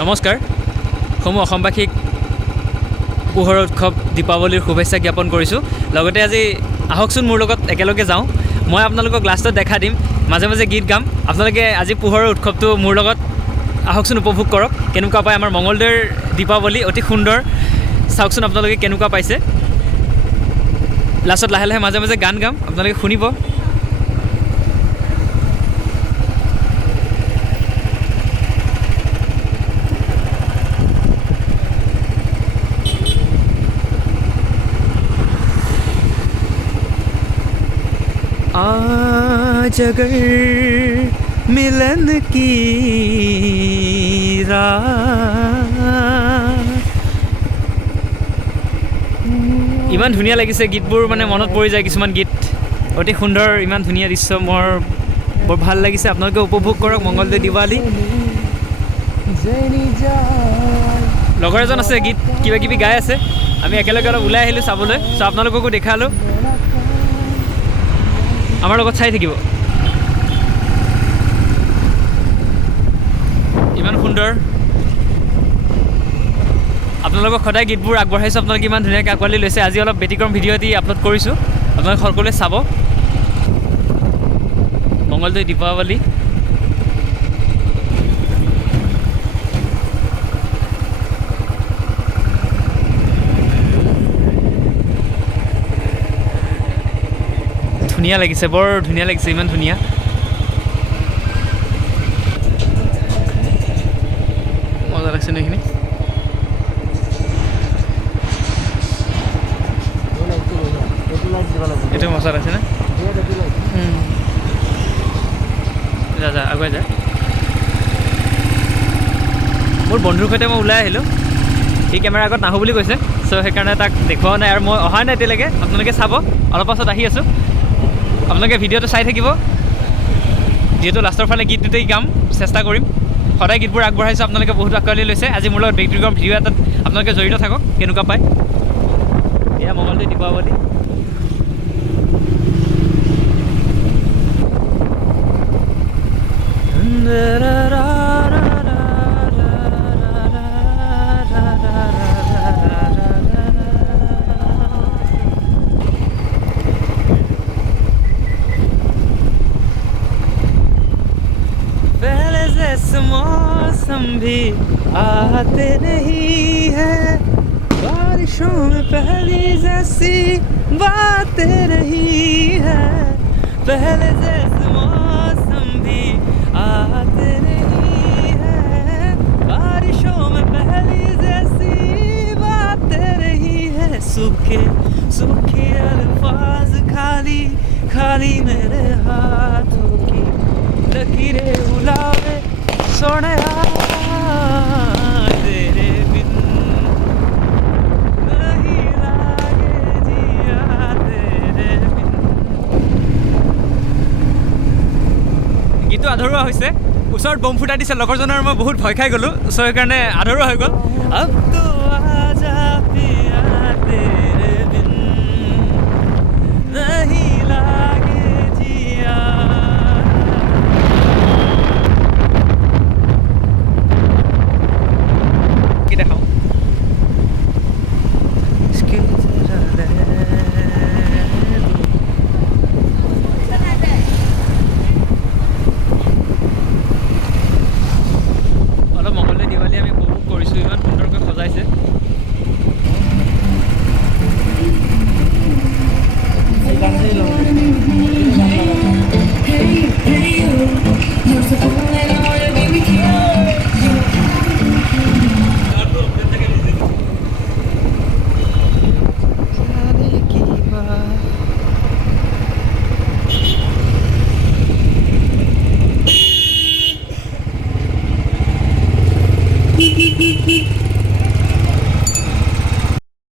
নমস্কাৰ সমূহ অসমবাসীক পোহৰ উৎসৱ দীপাৱলীৰ শুভেচ্ছা জ্ঞাপন কৰিছোঁ। লগতে আজি আহকচোন মোৰ লগত একেলগে যাওঁ। মই আপোনালোকক লাষ্টত দেখা দিম, মাজে মাজে গীত গাম। আপোনালোকে আজি পোহৰৰ উৎসৱটো মোৰ লগত আহকচোন উপভোগ কৰক। কেনেকুৱা পায় আমাৰ মঙলদৈৰ দীপাৱলী, অতি সুন্দৰ। চাওকচোন আপোনালোকে কেনেকুৱা পাইছে। লাষ্টত লাহে লাহে মাজে মাজে গান গাম, আপোনালোকে শুনিব। आज अगर मिलन की रात। ইমান ধুনীয়া লাগিছে গীতবোৰ, মানে মনত পৰি যায় কিছুমান গীত। অতি সুন্দৰ, ইমান ধুনীয়া দৃশ্য, মোৰ বৰ ভাল লাগিছে। আপোনালোকে উপভোগ কৰক মঙলদৈ দিৱালী। লগৰ এজন আছে, গীত কিবা কিবি গাই আছে। আমি একেলগে অলপ ওলাই আহিলোঁ চাবলৈ, চ' আপোনালোককো দেখালোঁ। আমাৰ লগত চাই থাকিব। ইমান সুন্দৰ, আপোনালোকক সদায় গীতবোৰ আগবঢ়াইছোঁ। আপোনালোকে ইমান ধুনীয়াকৈ আঁকোৱালি লৈছে। আজি অলপ ব্যতিক্ৰম ভিডিঅ' এটি আপলোড কৰিছোঁ, আপোনালোকে সকলোৱে চাব। মঙলদৈ দীপাৱলী। ধুনীয়া লাগিছে, বৰ ধুনীয়া লাগিছে, ইমান ধুনীয়া। মজা লাগিছে নে এইখিনি? এইটো মজা লাগিছে নে? যা যা আগুৱাই যা। মোৰ বন্ধুৰ সৈতে মই ওলাই আহিলোঁ। সি কেমেৰাৰ আগত নাহোঁ বুলি কৈছে, চ' সেইকাৰণে তাক দেখুওৱা নাই আৰু মই অহা নাই এতিয়ালৈকে। আপোনালোকে চাব, অলপ পাছত আহি আছোঁ। আপোনালোকে ভিডিঅ'টো চাই থাকিব, যিহেতু লাষ্টৰ ফালে গীত দুটাই গাম, চেষ্টা কৰিম। সদায় গীতবোৰ আগবঢ়াইছোঁ, আপোনালোকে বহুত আঁকোৱালি লৈছে। আজি মোৰ লগত ব্যক্তিগত ভিডিঅ' এটাত আপোনালোকে জড়িত থাকক, কেনেকুৱা পায়। এয়া মঙলদৈ দীপাৱলী। मौसम भी आते नहीं है, बारिशों में पहली जैसी बातें रही है। पहले जैसे मौसम भी आते नहीं है, बारिशों में पहली जैसी बातें रही है। सूखे सूखे अल्फाज खाली खाली मेरे हाथों की लकीरें बुलावे सोने तेरे बिन नहीं लागे जिया तेरे बिन। গীতটো আধৰুৱা হৈছে। ওচৰত বম ফুটা দিছে লগৰজনৰ, মই বহুত ভয় খাই গ'লোঁ, চ' সেইকাৰণে আধৰুৱা হৈ গ'ল। अब तो आजा पिया तेरे बिन नहीं लागे जिया। দেখাওঁ অলপ মঙলদৈ দিৱালী আমি উপভোগ কৰিছোঁ। ইমান সুন্দৰকৈ সজাইছে।